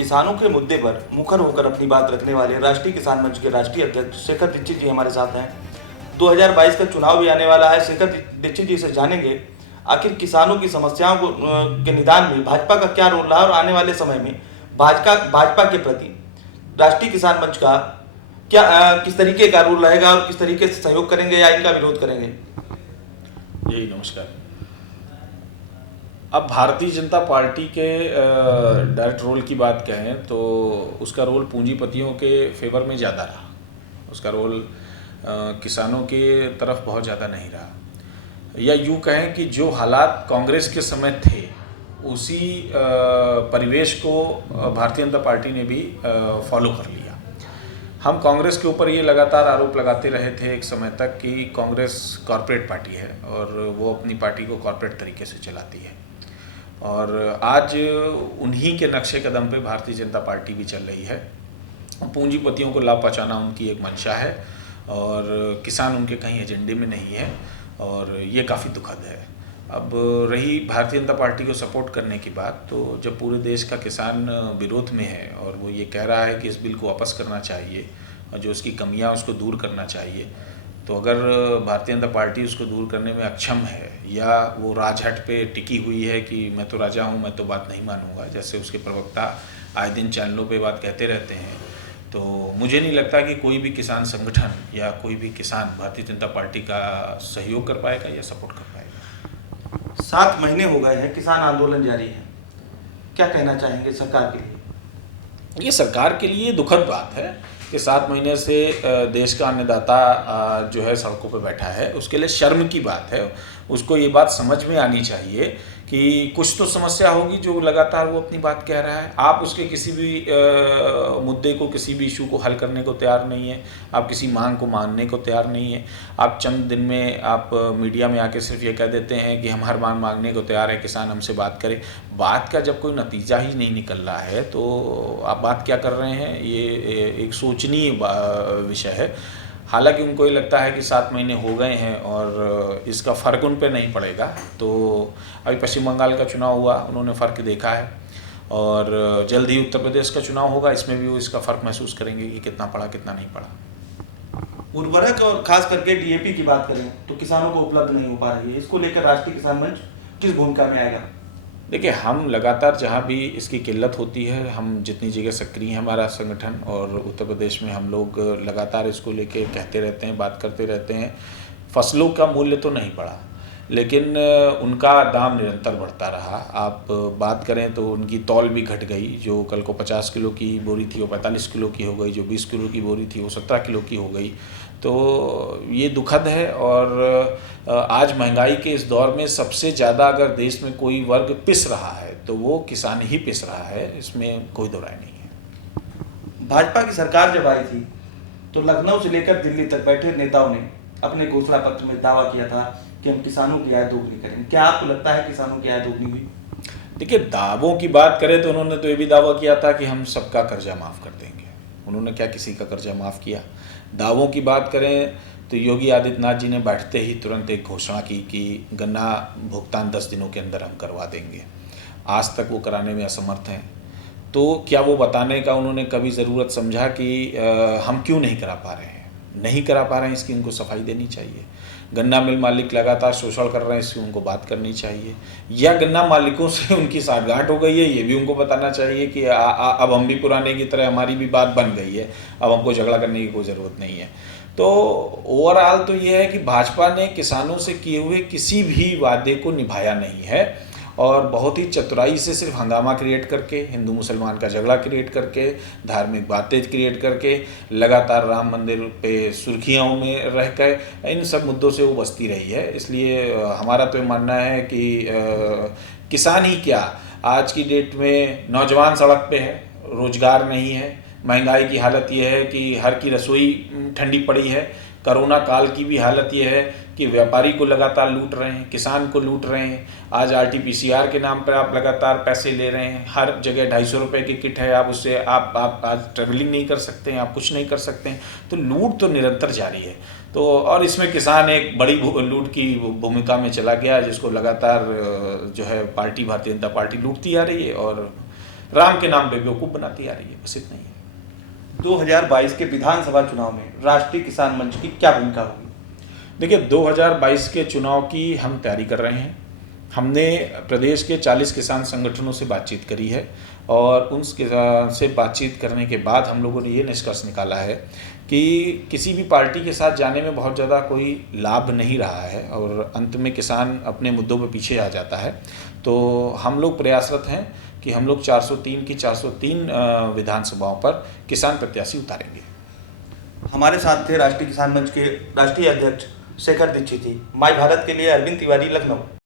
किसानों के मुद्दे पर मुखर होकर अपनी बात रखने वाले राष्ट्रीय किसान मंच के राष्ट्रीय अध्यक्ष शेखर दीक्षित जी हमारे साथ हैं। 2022 का चुनाव भी आने वाला है। शेखर दीक्षित जी से जानेंगे आखिर किसानों की समस्याओं को के निदान में भाजपा का क्या रोल रहा और आने वाले समय में भाजपा के प्रति राष्ट्रीय किसान मंच का किस तरीके का रोल रहेगा और किस तरीके से सहयोग करेंगे या इनका विरोध करेंगे। जी नमस्कार। अब भारतीय जनता पार्टी के डायरेक्ट रोल की बात कहें तो उसका रोल पूंजीपतियों के फेवर में ज़्यादा रहा। उसका रोल किसानों के तरफ बहुत ज़्यादा नहीं रहा, या यूँ कहें कि जो हालात कांग्रेस के समय थे उसी परिवेश को भारतीय जनता पार्टी ने भी फॉलो कर लिया। हम कांग्रेस के ऊपर ये लगातार आरोप लगाते रहे थे एक समय तक कि कांग्रेस कॉरपोरेट पार्टी है और वो अपनी पार्टी को कॉरपोरेट तरीके से चलाती है, और आज उन्हीं के नक्शे कदम पे भारतीय जनता पार्टी भी चल रही है। पूंजीपतियों को लाभ पहुंचाना उनकी एक मंशा है और किसान उनके कहीं एजेंडे में नहीं है, और ये काफ़ी दुखद है। अब रही भारतीय जनता पार्टी को सपोर्ट करने की बात, तो जब पूरे देश का किसान विरोध में है और वो ये कह रहा है कि इस बिल को वापस करना चाहिए और जो उसकी कमियां उसको दूर करना चाहिए, तो अगर भारतीय जनता पार्टी उसको दूर करने में अक्षम है या वो राजहट पे टिकी हुई है कि मैं तो राजा हूँ, मैं तो बात नहीं मानूंगा, जैसे उसके प्रवक्ता आए दिन चैनलों पे बात कहते रहते हैं, तो मुझे नहीं लगता कि कोई भी किसान संगठन या कोई भी किसान भारतीय जनता पार्टी का सहयोग कर पाएगा या सपोर्ट कर पाएगा। 7 महीने हो गए हैं, किसान आंदोलन जारी है, क्या कहना चाहेंगे सरकार के लिए। ये सरकार के लिए दुखद बात है कि 7 महीने से देश का अन्नदाता जो है सड़कों पर बैठा है। उसके लिए शर्म की बात है। उसको ये बात समझ में आनी चाहिए कि कुछ तो समस्या होगी जो लगातार वो अपनी बात कह रहा है। आप उसके किसी भी मुद्दे को, किसी भी इशू को हल करने को तैयार नहीं है। आप किसी मांग को मानने को तैयार नहीं है। आप चंद दिन में आप मीडिया में आके सिर्फ ये कह देते हैं कि हम हर मांग मांगने को तैयार है, किसान हमसे बात करें। बात का जब कोई नतीजा ही नहीं निकल रहा है तो आप बात क्या कर रहे हैं, ये एक सोचनीय विषय है। हालांकि उनको ये लगता है कि 7 महीने हो गए हैं और इसका फ़र्क उन पे नहीं पड़ेगा। तो अभी पश्चिम बंगाल का चुनाव हुआ, उन्होंने फ़र्क देखा है, और जल्द ही उत्तर प्रदेश का चुनाव होगा, इसमें भी वो इसका फ़र्क महसूस करेंगे कि कितना पड़ा कितना नहीं पड़ा। उर्वरक और खास करके डीएपी की बात करें तो किसानों को उपलब्ध नहीं हो पा रही है, इसको लेकर राष्ट्रीय किसान मंच किस भूमिका में आएगा। देखिए, हम लगातार जहाँ भी इसकी किल्लत होती है, हम जितनी जगह सक्रिय हैं हमारा संगठन, और उत्तर प्रदेश में हम लोग लगातार इसको लेके कहते रहते हैं, बात करते रहते हैं। फसलों का मूल्य तो नहीं बढ़ा, लेकिन उनका दाम निरंतर बढ़ता रहा। आप बात करें तो उनकी तौल भी घट गई। जो कल को 50 किलो की बोरी थी वो 45 किलो की हो गई, जो 20 किलो की बोरी थी वो 17 किलो की हो गई। तो ये दुखद है, और आज महंगाई के इस दौर में सबसे ज़्यादा अगर देश में कोई वर्ग पिस रहा है तो वो किसान ही पिस रहा है, इसमें कोई दो राय नहीं है। भाजपा की सरकार जब आई थी तो लखनऊ से लेकर दिल्ली तक बैठे नेताओं ने अपने घोषणा पत्र में दावा किया था कि हम किसानों की आय दोगुनी करेंगे। क्या आपको लगता है किसानों की आय दोगुनी हुई। देखिए, दावों की बात करें तो उन्होंने तो ये भी दावा किया था कि हम सबका कर्जा माफ़ कर देंगे। उन्होंने क्या किसी का कर्जा माफ़ किया। दावों की बात करें तो योगी आदित्यनाथ जी ने बैठते ही तुरंत एक घोषणा की कि गन्ना भुगतान 10 दिनों के अंदर हम करवा देंगे। आज तक वो कराने में असमर्थ हैं। तो क्या वो बताने का उन्होंने कभी ज़रूरत समझा कि हम क्यों नहीं करा पा रहे हैं, नहीं करा पा रहे हैं, इसकी उनको सफाई देनी चाहिए। गन्ना मिल मालिक लगातार शोषण कर रहे हैं, इसकी उनको बात करनी चाहिए। या गन्ना मालिकों से उनकी साठगांठ हो गई है, ये भी उनको बताना चाहिए कि अब हम भी पुराने की तरह, हमारी भी बात बन गई है, अब हमको झगड़ा करने की कोई ज़रूरत नहीं है। तो ओवरऑल तो ये है कि भाजपा ने किसानों से किए हुए किसी भी वादे को निभाया नहीं है, और बहुत ही चतुराई से सिर्फ हंगामा क्रिएट करके, हिंदू मुसलमान का झगड़ा क्रिएट करके, धार्मिक बातें क्रिएट करके, लगातार राम मंदिर पे सुर्खियों में रह कर इन सब मुद्दों से वो बचती रही है। इसलिए हमारा तो ये मानना है कि किसान ही क्या, आज की डेट में नौजवान सड़क पे है, रोजगार नहीं है, महंगाई की हालत ये है कि हर की रसोई ठंडी पड़ी है। कोरोना काल की भी हालत ये है कि व्यापारी को लगातार लूट रहे हैं, किसान को लूट रहे हैं। आज RT-PCR के नाम पर आप लगातार पैसे ले रहे हैं। हर जगह 250 रुपये की किट है, आप उससे आप आज ट्रेवलिंग नहीं कर सकते हैं, आप कुछ नहीं कर सकते हैं। तो लूट तो निरंतर जारी है। तो और इसमें किसान एक बड़ी लूट की भूमिका में चला गया, जिसको लगातार जो है पार्टी, भारतीय जनता पार्टी लूटती आ रही है। और राम के नाम पे बेवकूफ़ बनाती आ रही है, बस इतना ही है। 2022 के विधानसभा चुनाव में राष्ट्रीय किसान मंच की क्या भूमिका होगी? देखिए 2022 के चुनाव की हम तैयारी कर रहे हैं। हमने प्रदेश के 40 किसान संगठनों से बातचीत करी है और उन से बातचीत करने के बाद हम लोगों ने ये निष्कर्ष निकाला है कि किसी भी पार्टी के साथ जाने में बहुत ज़्यादा कोई लाभ नहीं रहा है और अंत में किसान अपने मुद्दों पर पीछे आ जाता है। तो हम लोग प्रयासरत हैं कि हम लोग 403 की 403 विधानसभाओं पर किसान प्रत्याशी उतारेंगे। हमारे साथ थे राष्ट्रीय किसान मंच के राष्ट्रीय अध्यक्ष शेखर दीक्षित जी। माय भारत के लिए अरविंद तिवारी, लखनऊ।